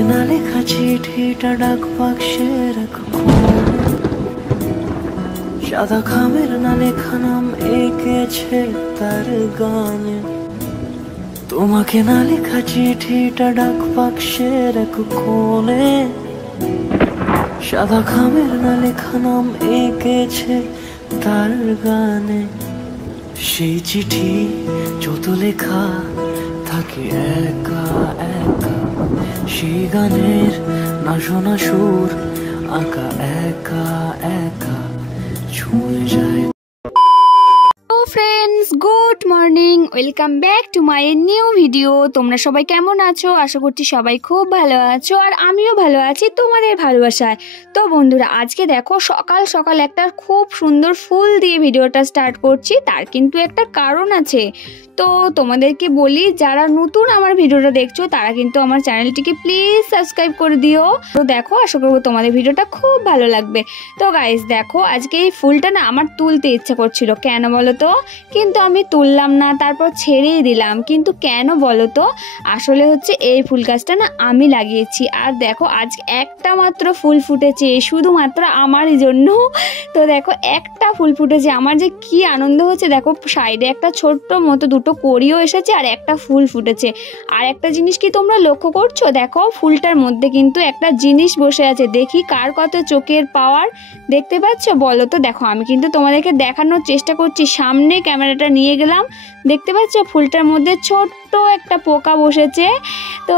তোমাকে না লেখা চিঠিটা ডাক বাক্সে রাখো, সাদা খামের না লেখা নাম এঁকেছে তার গানে। তোমাকে না লেখা চিঠিটা ডাক বাক্সে রাখো কোণে, সাদা খামের না লেখা নাম এঁকেছে তার গানে। সেই চিঠি যত লেখা থাকে একা একা, সেই গানের না শোনা সুর আঁকা একা একা ছুঁয়ে যায়। Friends, good morning, welcome back to my new video. তোমরা সবাই কেমন আছো? আশা করছি সবাই খুব ভালো আছো, আর আমিও ভালো আছি তোমাদের ভালোবাসায়। তো বন্ধুরা, আজকে দেখো সকাল সকাল একটা খুব সুন্দর ফুল দিয়ে ভিডিওটা স্টার্ট করছি। তার কিন্তু একটা কারণ আছে। তো তোমাদেরকে বলি, যারা নতুন আমার ভিডিওটা দেখছো তারা কিন্তু আমার চ্যানেলটিকে প্লিজ সাবস্ক্রাইব করে দিও। তো দেখো, আশা করবো তোমাদের ভিডিওটা খুব ভালো লাগবে। তো গাইস দেখো, আজকে এই ফুলটা না আমার তুলতে ইচ্ছা করছিল, কেন বলো তো? কিন্তু আমি তুললাম না, তারপর ছেড়েই দিলাম। কিন্তু কেন বলো তো? আসলে হচ্ছে এই ফুল গাছটা না আমি লাগিয়েছি, আর দেখো আজ একটা মাত্র ফুল ফুটেছে, শুধুমাত্র আমারই জন্য। তো দেখো একটা ফুল ফুটেছে, আমার যে কি আনন্দ হচ্ছে। দেখো সাইডে একটা ছোট্ট মতো দুটো কড়িও এসেছে, আর একটা ফুল ফুটেছে। আর একটা জিনিস কি তোমরা লক্ষ্য করছো? দেখো ফুলটার মধ্যে কিন্তু একটা জিনিস বসে আছে। দেখি কার কত চোখের পাওয়ার, দেখতে পাচ্ছ বলো তো? দেখো আমি কিন্তু তোমাদেরকে দেখানোর চেষ্টা করছি, সামনে ক্যামেরাটা নিয়ে গেলাম। দেখতে পাচ্ছ ফুলটার মধ্যে ছোট্ট একটা পোকা বসেছে। তো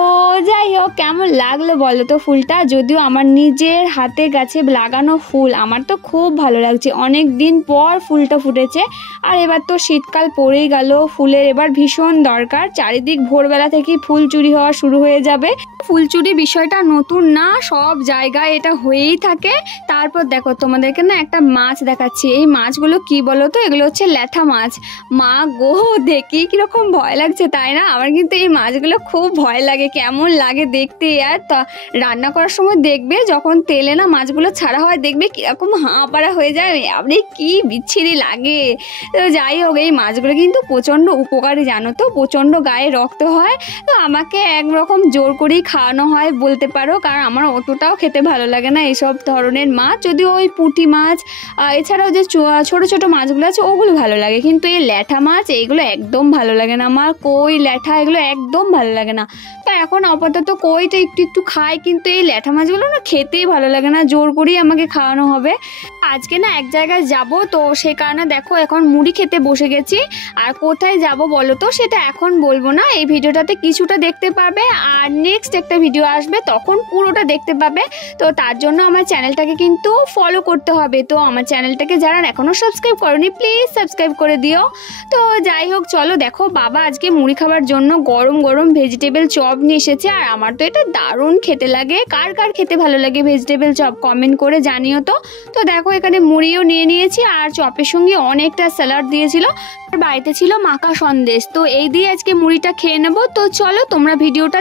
যাই হোক, কেমন লাগলো বলো তো ফুলটা? যদিও আমার নিজের হাতে গাছে লাগানো ফুল, আমার তো খুব ভালো লাগছে। অনেক দিন পর ফুলটা ফুটেছে, আর এবার তো শীতকাল পড়েই গেল, ফুলের এবার ভীষণ দরকার। চারিদিক ভোরবেলা থেকেই ফুল চুরি হওয়া শুরু হয়ে যাবে। ফুল চুরি বিষয়টা নতুন না, সব জায়গায় এটা হয়েই থাকে। তারপর দেখো তোমাদেরকে না একটা মাছ দেখাচ্ছি। এই মাছগুলো কি বলো তো? এগুলো হচ্ছে ল্যাঠা মাছ। মা গো, দেখি কিরকম ভয় লাগছে, তাই না? আমার কিন্তু এই মাছগুলো খুব ভয় লাগে, কেমন লাগে দেখতে। আর রান্না করার সময় দেখবে, যখন তেলে না মাছগুলো ছাড়া হয়, দেখবে কিরকম হাঁ পাড়া হয়ে যায়, আপনি কি বিচ্ছিরি লাগে। তো যাই হোক, এই মাছগুলো কিন্তু প্রচণ্ড উপকারী, জানো তো? প্রচণ্ড গায়ে রক্ত হয়। তো আমাকে একরকম জোর করেই খাওয়ানো হয় বলতে পারো, কারণ আমার অতটাও খেতে ভালো লাগে না এইসব ধরনের মাছ। যদিও ওই পুঁটি মাছ, এছাড়াও যে ছোটো ছোটো মাছগুলো আছে ওগুলো ভালো লাগে, কিন্তু এই ল্যাঠা মাছ এইগুলো একদম ভালো লাগে না আমার। কই, ল্যাঠা এগুলো একদম ভালো লাগে না। তো এখন আপাতত কইটা একটু একটু খাই, কিন্তু এই ল্যাঠা মাছগুলো না খেতেই ভালো লাগে না, জোর করেই আমাকে খাওয়ানো হবে। আজকে না এক জায়গায় যাব, তো সে কারণে দেখো এখন মুড়ি খেতে বসে গেছি। আর কোথায় যাব বলো তো? সেটা এখন বলবো না, এই ভিডিওটাতে কিছুটা দেখতে পাবে, আর নেক্সট একটা ভিডিও আসবে তখন পুরোটা দেখতে পাবে। তো তার জন্য আমার চ্যানেলটাকে কিন্তু ফলো করতে হবে। তো আমার চ্যানেলটাকে যারা এখনও সাবস্ক্রাইব করোনি, প্লিজ সাবস্ক্রাইব করে দিও। তো যাই হোক, চলো দেখো, বাবা আজকে মুড়ি খাবার জন্য গরম গরম ভেজিটেবল চপ নিয়ে এসেছে। আর আমার তো এটা দারুণ খেতে লাগে। কার কার খেতে ভালো লাগে ভেজিটেবল চপ, কমেন্ট করে জানিও তো। তো দেখো এখানে মুড়িও নিয়ে নিয়েছি, আর চপের সঙ্গে অনেকটা স্যালাড দিয়েছিল, আর বাড়িতে ছিল মাখা সন্দেশ। তো এই দিয়ে আজকে মুড়িটা খেয়ে নেবো। তো চলো তোমরা ভিডিওটা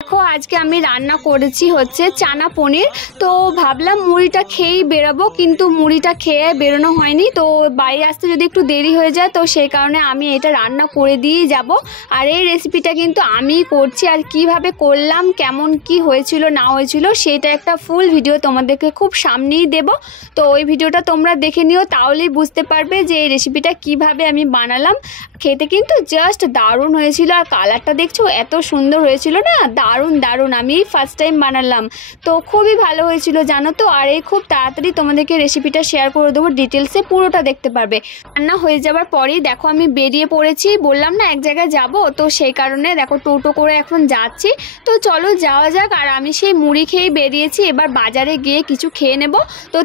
দেখো, আজকে আমি রান্না করেছি হচ্ছে চানা পনির। তো ভাবলাম মুড়িটা খেয়েই বেরোবো, কিন্তু মুড়িটা খেয়ে বেরোনো হয়নি। তো বাড়ি আসতে যদি একটু দেরি হয়ে যায়, তো সেই কারণে আমি এটা রান্না করে দিয়েই যাব। আর এই রেসিপিটা কিন্তু আমিই করছি, আর কিভাবে করলাম, কেমন কি হয়েছিল না হয়েছিল, সেটা একটা ফুল ভিডিও তোমাদেরকে খুব সামনেই দেব। তো ওই ভিডিওটা তোমরা দেখে নিও, তাহলেই বুঝতে পারবে যে এই রেসিপিটা কিভাবে আমি বানালাম। খেতে কিন্তু জাস্ট দারুণ হয়েছিল, আর কালারটা দেখছো এত সুন্দর হয়েছিল না, দারুণ দারুণ, আমি ফার্স্ট টাইম বানালাম, তো খুবই ভালো হয়েছিল জানো তো। আর এই খুব তাড়াতাড়ি তোমাদেরকে রেসিপিটা শেয়ার করে দেবো, ডিটেলসে পুরোটা দেখতে পারবে। রান্না হয়ে যাবার পরেই দেখো আমি বেরিয়ে পড়েছি, বললাম না এক জায়গায় যাব, তো সেই কারণে দেখো টোটো করে এখন যাচ্ছি। তো চলো যাওয়া যাক। আর আমি সেই মুড়ি খেয়ে বেরিয়েছি, এবার বাজারে গিয়ে কিছু খেয়ে নেব। তো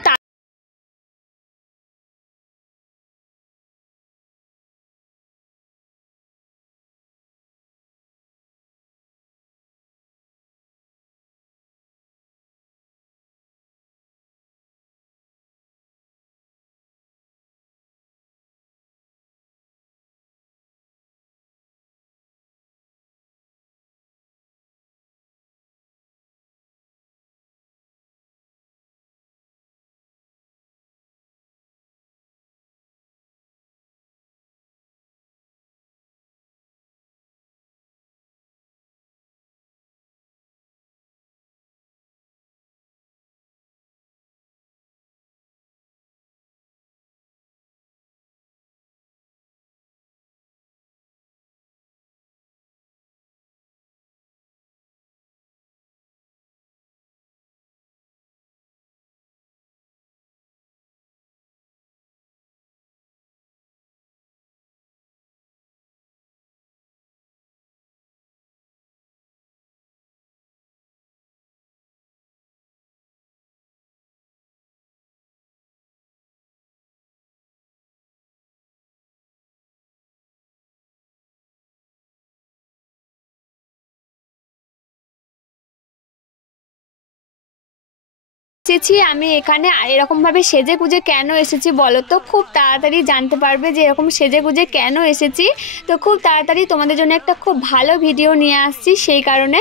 এসেছি আমি এখানে। আর এরকমভাবে সেজে গুজে কেন এসেছি বলো তো? খুব তাড়াতাড়ি জানতে পারবে যে এরকম সেজে গুজে কেন এসেছি। তো খুব তাড়াতাড়ি তোমাদের জন্য একটা খুব ভালো ভিডিও নিয়ে আসছি সেই কারণে।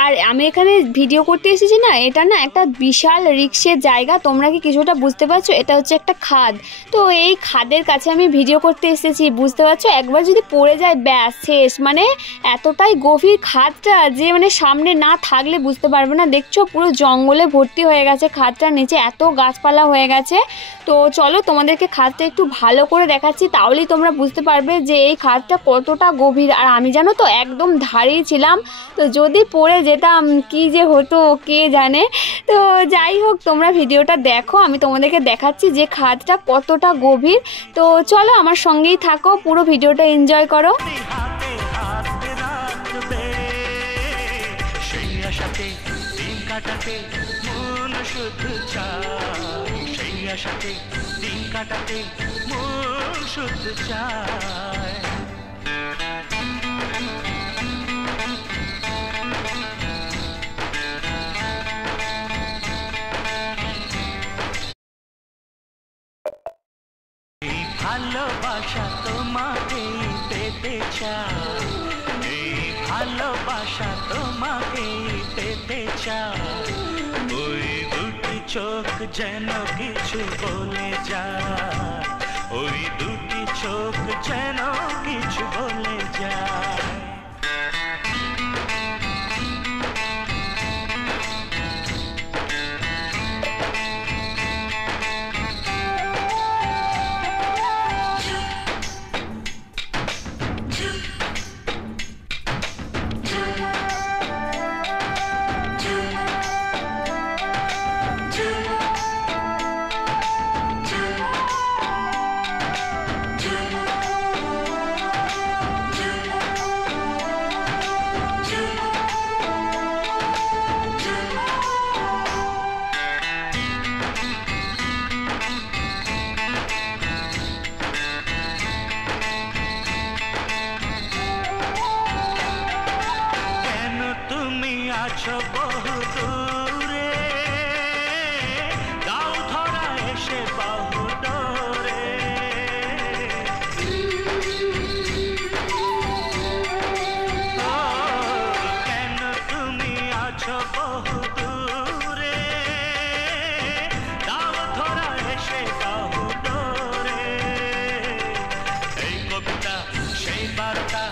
আর আমি এখানে ভিডিও করতে এসেছি না, এটা না একটা বিশাল রিক্সের জায়গা, তোমরা কি কিছুটা বুঝতে পারছো? এটা হচ্ছে একটা খাদ, তো এই খাদের কাছে আমি ভিডিও করতে এসেছি, বুঝতে পারছো? একবার যদি পড়ে যায় ব্যাস শেষ। মানে এতটাই গভীর খাদটা যে মানে সামনে না থাকলে বুঝতে পারবে না। দেখছো পুরো জঙ্গলে ভর্তি হয়ে গেছে খাদটার নিচে, এত গাছপালা হয়ে গেছে। তো চলো তোমাদেরকে খাদটা একটু ভালো করে দেখাচ্ছি, তাহলেই তোমরা বুঝতে পারবে যে এই খাদটা কতটা গভীর। আর আমি জানো তো একদম ধারেই ছিলাম, তো যদি পড়ে যেতাম কি যে হতো কে জানে। তো যাই হোক, তোমরা ভিডিওটা দেখো, আমি তোমাদেরকে দেখাচ্ছি যে খাদটা কতটা গভীর। তো চলো আমার সঙ্গেই থাকো, পুরো ভিডিওটা এনজয় করো। কাটাতে মন শুধু চায়, সেই আশাতে দিন কাটাতে মন শুধু চায়। এই ভালোবাসা তোমাকে পেতে চায়, এই ভালোবাসা তোমাকে পেতে চায়। ওই দুটি চোখ যেন কিছু বলে যায়, ওই দুটি চোখ যেন কিছু বলে যায়। আছো বহু দূরে, দাও ধরা এসে বহু দূরে। কেন তুমি আছো বহু দূরে, দাও ধরা এসে বহু দূরে। এই কবিতা সেই বার্তা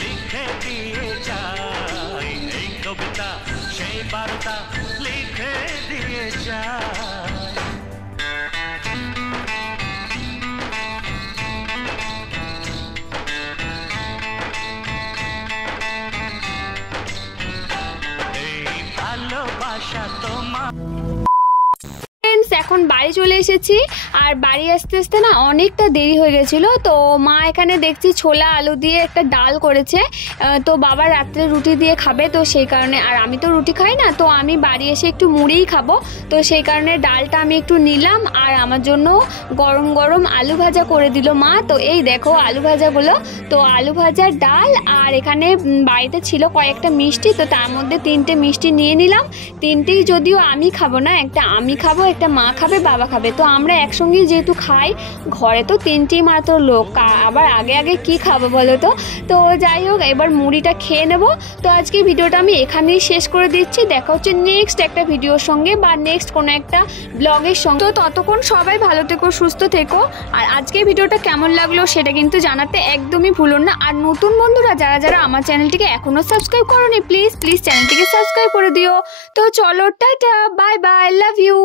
লিখে দিয়ে যায়, এই কবিতা সেই বার্তা লিখে দিয়ে যায়। এই ফ্রেন্ডস, এখন বাড়ি চলে এসেছি। আর বাড়ি আসতে আসতে না অনেকটা দেরি হয়ে গেছিলো। তো মা এখানে দেখছি ছোলা আলু দিয়ে একটা ডাল করেছে। তো বাবা রাত্রে রুটি দিয়ে খাবে, তো সেই কারণে, আর আমি তো রুটি খাই না, তো আমি বাড়ি এসে একটু মুড়িই খাবো। তো সেই কারণে ডালটা আমি একটু নিলাম, আর আমার জন্য গরম গরম আলু ভাজা করে দিল মা। তো এই দেখো আলু ভাজাগুলো, তো আলু ভাজার ডাল, আর এখানে বাড়িতে ছিল কয়েকটা মিষ্টি, তো তার মধ্যে 3টে মিষ্টি নিয়ে নিলাম। 3টেই যদিও আমি খাবো না, একটা আমি খাবো, একটা মা খাবে, বাবা খাবে। তো আমরা একসঙ্গেই যেহেতু খাই, ঘরে তো 3টেই মাত্র লোক, আবার আগে আগে কি খাবো বলো তো। তো যাই হোক, এবার মুড়িটা খেয়ে নেব। তো আজকে ভিডিওটা আমি এখানেই শেষ করে দিচ্ছি। দেখা হচ্ছে নেক্সট একটা ভিডিওর সঙ্গে বা নেক্সট কোনো একটা ব্লগের সঙ্গে। তো ততক্ষণ সবাই ভালো থেকো, সুস্থ থেকো। আর আজকের ভিডিওটা কেমন লাগলো সেটা কিন্তু জানাতে একদমই ভুলো না। আর নতুন বন্ধুরা যারা যারা আমার চ্যানেলটিকে এখনো সাবস্ক্রাইব করোনি, প্লিজ চ্যানেলটিকে সাবস্ক্রাইব করে দিও। তো চলো, tata, bye bye, love you.